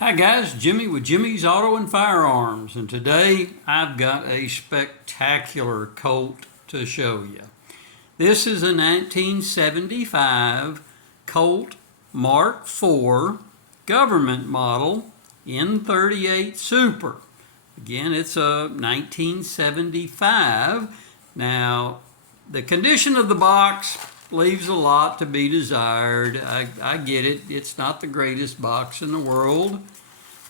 Hi guys, Jimmy with Jimmy's Auto and Firearms, and today I've got a spectacular Colt to show you. This is a 1975 Colt Mark IV government model N38 Super. Again, it's a 1975. Now, the condition of the box leaves a lot to be desired. I get it. It's not the greatest box in the world.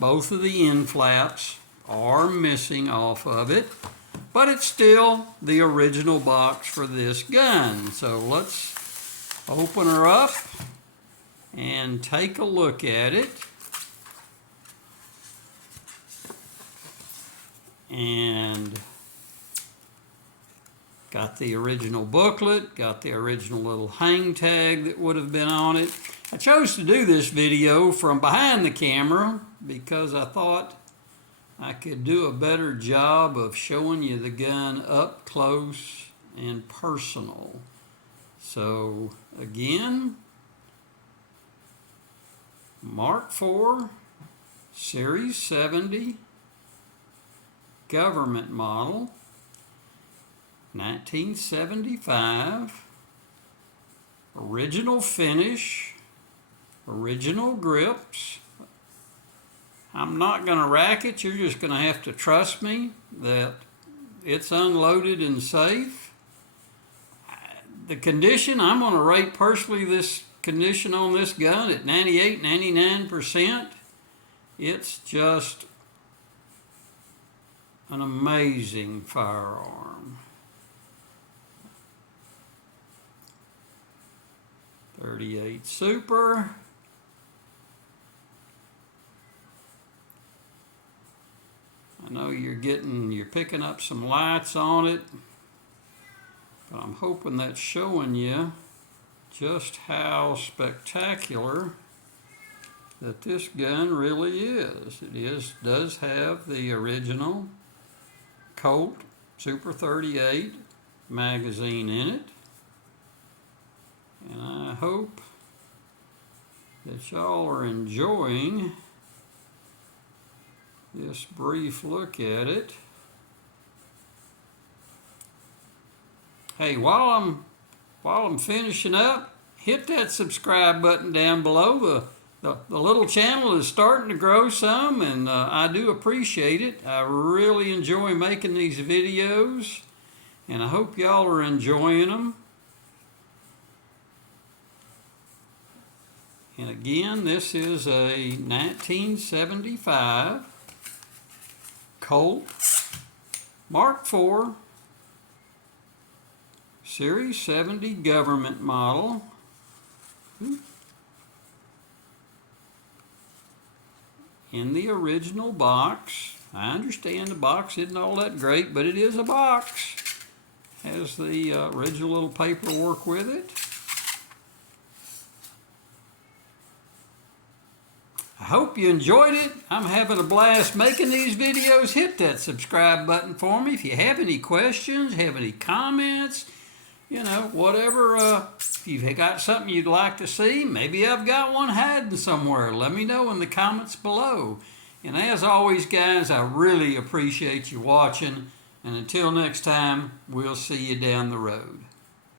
Both of the end flaps are missing off of it, but it's still the original box for this gun. So let's open her up and take a look at it. And got the original booklet, got the original little hang tag that would have been on it. I chose to do this video from behind the camera because I thought I could do a better job of showing you the gun up close and personal. So again, Mark IV Series 70 government model, 1975, original finish, original grips. I'm not going to rack it. You're just going to have to trust me that it's unloaded and safe. The condition, I'm going to rate personally this condition on this gun at 98, 99%. It's just an amazing firearm. 38 Super. I know you're picking up some lights on it, but I'm hoping that's showing you just how spectacular that this gun really is. It does have the original Colt Super 38 magazine in it. And I hope that y'all are enjoying this brief look at it. Hey, while I'm finishing up, hit that subscribe button down below. The little channel is starting to grow some, and I do appreciate it. I really enjoy making these videos, and I hope y'all are enjoying them. And again, this is a 1975 Colt Mark IV Series 70 government model. In the original box. I understand the box isn't all that great, but it is a box. Has the original little paperwork with it. I hope you enjoyed it. I'm having a blast making these videos. Hit that subscribe button for me. If you have any questions, have any comments, you know, whatever. If you've got something you'd like to see, maybe I've got one hiding somewhere. Let me know in the comments below. And as always, guys, I really appreciate you watching. And until next time, we'll see you down the road.